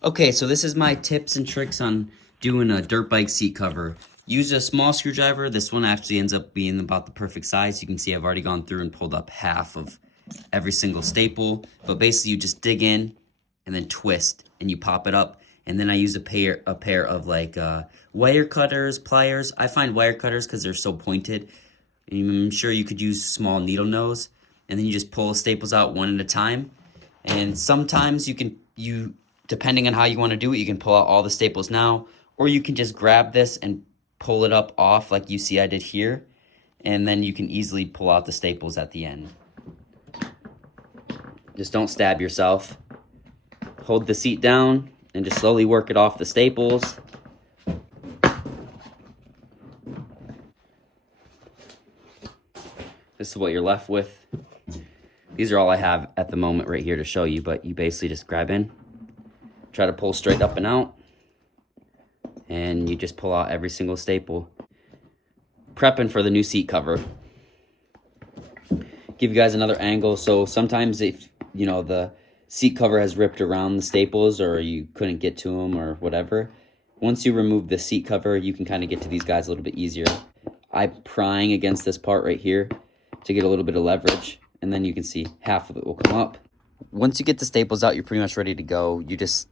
Okay, so this is my tips and tricks on doing a dirt bike seat cover. Use a small screwdriver. This one actually ends up being about the perfect size. You can see I've already gone through and pulled up half of every single staple. But basically you just dig in and then twist and you pop it up. And then I use a pair of like wire cutters, pliers. I find wire cutters because they're so pointed. I'm sure you could use small needle nose. And then you just pull staples out one at a time. And sometimes you depending on how you want to do it, you can pull out all the staples now, or you can just grab this and pull it up off like you see I did here, and then you can easily pull out the staples at the end. Just don't stab yourself. Hold the seat down and just slowly work it off the staples. This is what you're left with. These are all I have at the moment right here to show you, but you basically just grab in, try to pull straight up and out, and you just pull out every single staple. Prepping for the new seat cover. Give you guys another angle. So sometimes if, you know, the seat cover has ripped around the staples or you couldn't get to them or whatever, once you remove the seat cover, you can kind of get to these guys a little bit easier. I'm prying against this part right here to get a little bit of leverage, and then you can see half of it will come up. Once you get the staples out, you're pretty much ready to go. You just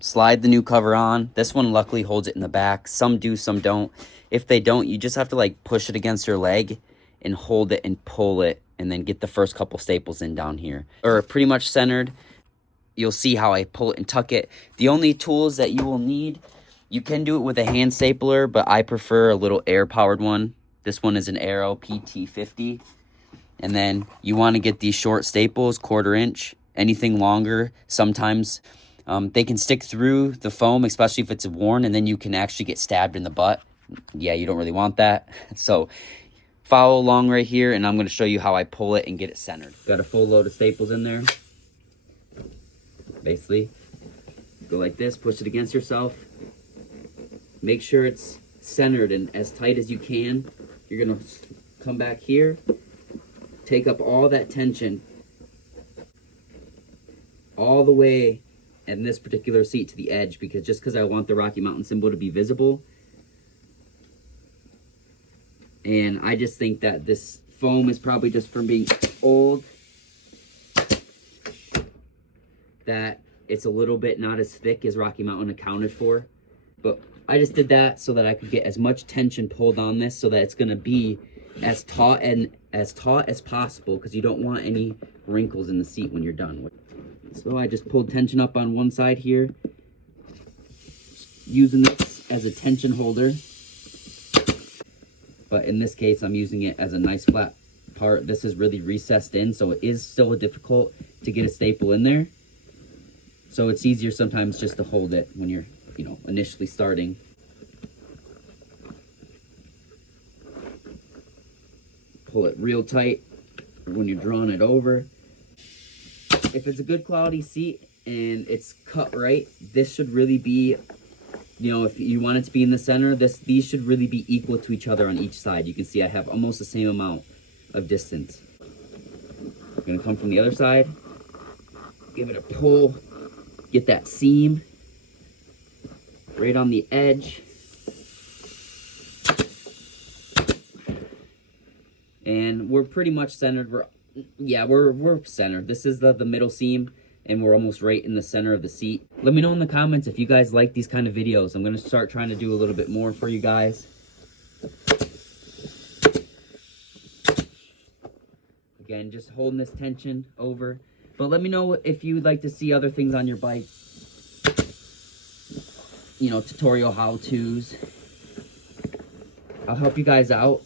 slide the new cover on. This one luckily holds it in the back. Some do, some don't. If they don't, you just have to like push it against your leg and hold it and pull it, and then get the first couple staples in down here. Or pretty much centered. You'll see how I pull it and tuck it. The only tools that you will need, you can do it with a hand stapler, but I prefer a little air-powered one. This one is an Arrow PT50. And then you want to get these short staples, 1/4 inch. Anything longer, sometimes they can stick through the foam, especially if it's worn, and then you can actually get stabbed in the butt. Yeah, you don't really want that. So follow along right here, and I'm going to show you how I pull it and get it centered. Got a full load of staples in there. Basically, go like this, push it against yourself. Make sure it's centered and as tight as you can. You're going to come back here, take up all that tension all the way in this particular seat to the edge, because I want the Rocky Mountain symbol to be visible. And I just think that this foam is probably just from being old, that it's a little bit not as thick as Rocky Mountain accounted for. But I just did that so that I could get as much tension pulled on this so that it's going to be as taut as possible, because you don't want any wrinkles in the seat when you're done with it. So I just pulled tension up on one side here, using this as a tension holder. But in this case, I'm using it as a nice flat part. This is really recessed in, so it is still difficult to get a staple in there. So it's easier sometimes just to hold it when you're, you know, initially starting. Pull it real tight when you're drawing it over. If it's a good quality seat and it's cut right, this should really be, you know, if you want it to be in the center, these should really be equal to each other on each side. You can see I have almost the same amount of distance. I'm gonna come from the other side, give it a pull, get that seam right on the edge. And we're pretty much centered. We're centered. This is the middle seam, and we're almost right in the center of the seat. Let me know in the comments if you guys like these kind of videos. I'm going to start trying to do a little bit more for you guys. Again, just holding this tension over. But let me know if you'd like to see other things on your bike. You know, tutorial how-tos. I'll help you guys out.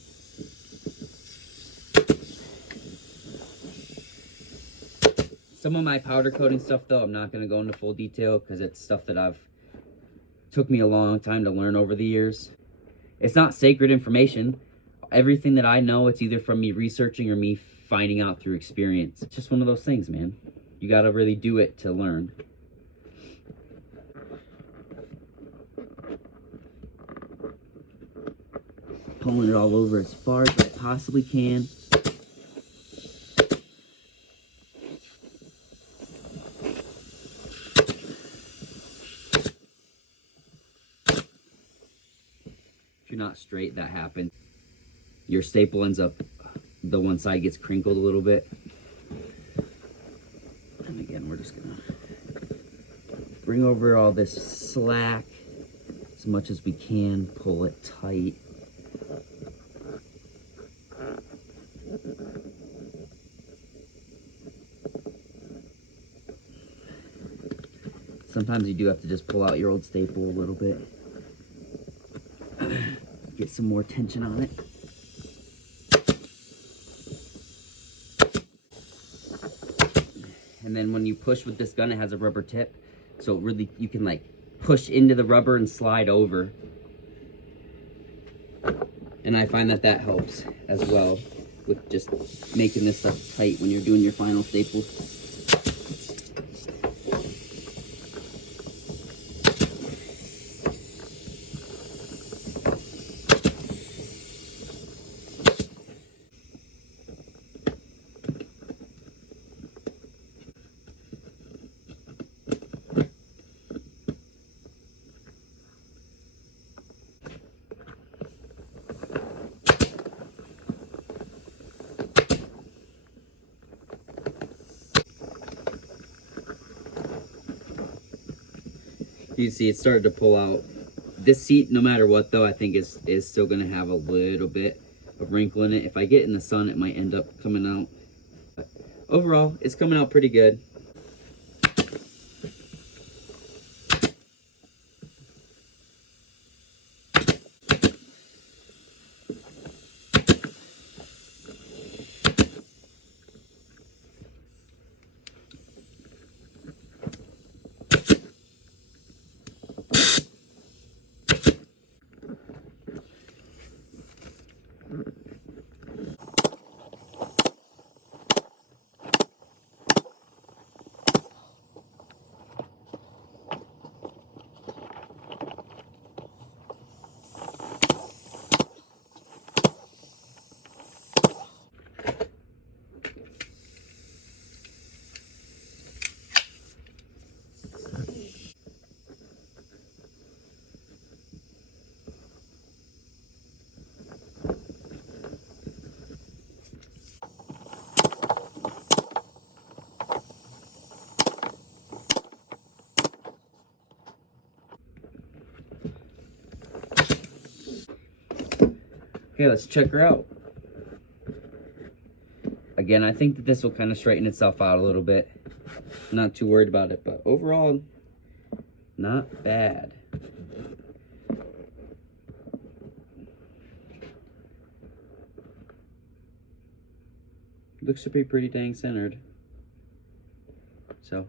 Some of my powder coating stuff, though, I'm not going to go into full detail because it's stuff that took me a long time to learn over the years. It's not sacred information. Everything that I know, it's either from me researching or me finding out through experience. It's just one of those things, man. You got to really do it to learn. Pulling it all over as far as I possibly can. you're not straight, that happens. Your staple ends up, the one side gets crinkled a little bit. And again, we're just gonna bring over all this slack as much as we can, pull it tight. Sometimes you do have to just pull out your old staple a little bit. Get some more tension on it. And then when you push with this gun, it has a rubber tip. So really, you can like push into the rubber and slide over. And I find that that helps as well with just making this stuff tight when you're doing your final staples. You see it's starting to pull out. This seat, no matter what though, I think is still gonna have a little bit of wrinkle in it. If I get in the sun, it might end up coming out. But overall, it's coming out pretty good. Okay, let's check her out. Again, I think that this will kind of straighten itself out a little bit. I'm not too worried about it, but overall, not bad. Looks to be pretty dang centered. So,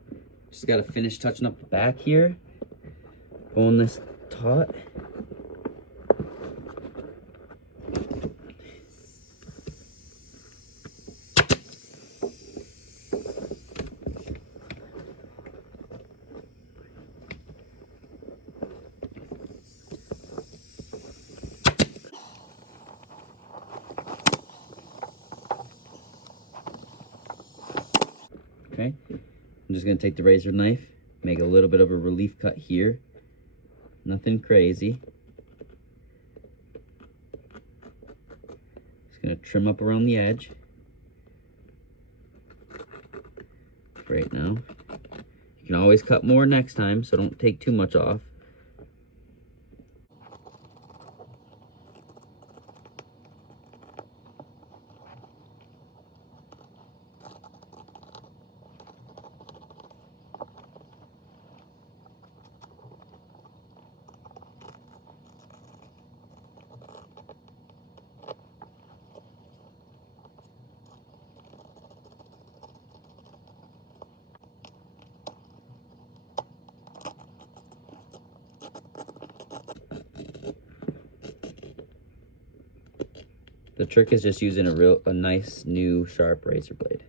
just gotta finish touching up the back here. Pulling this taut. Okay, I'm just gonna take the razor knife, make a little bit of a relief cut here. Nothing crazy. Just gonna trim up around the edge. Right now. You can always cut more next time, so don't take too much off. The trick is just using a nice new sharp razor blade.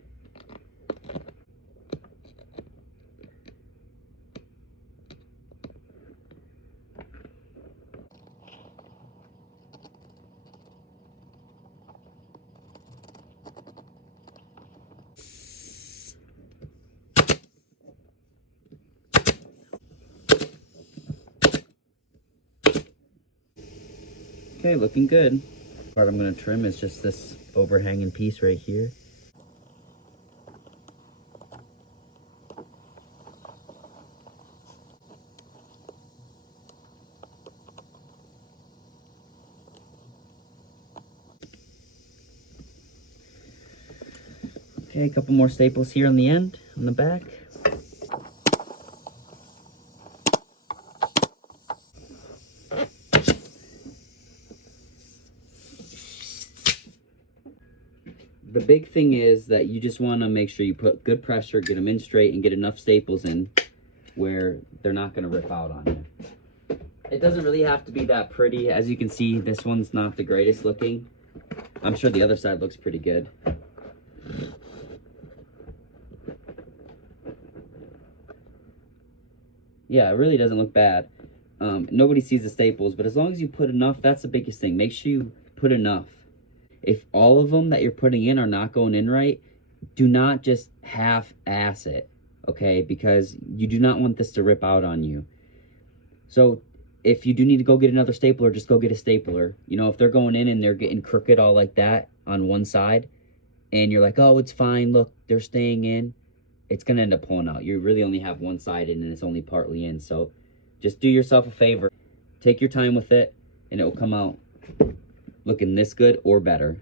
Okay, looking good. Part I'm gonna trim is just this overhanging piece right here. Okay, a couple more staples here on the end, on the back. The big thing is that you just want to make sure you put good pressure, get them in straight, and get enough staples in where they're not going to rip out on you. It doesn't really have to be that pretty. As you can see, this one's not the greatest looking. I'm sure the other side looks pretty good. Yeah, it really doesn't look bad. Nobody sees the staples, but as long as you put enough, that's the biggest thing. Make sure you put enough. If all of them that you're putting in are not going in right, do not just half-ass it, okay? Because you do not want this to rip out on you. So if you do need to go get another stapler, just go get a stapler. You know, if they're going in and they're getting crooked all like that on one side, and you're like, oh, it's fine, look, they're staying in, it's going to end up pulling out. You really only have one side in and it's only partly in. So just do yourself a favor. Take your time with it, and it will come out looking this good or better.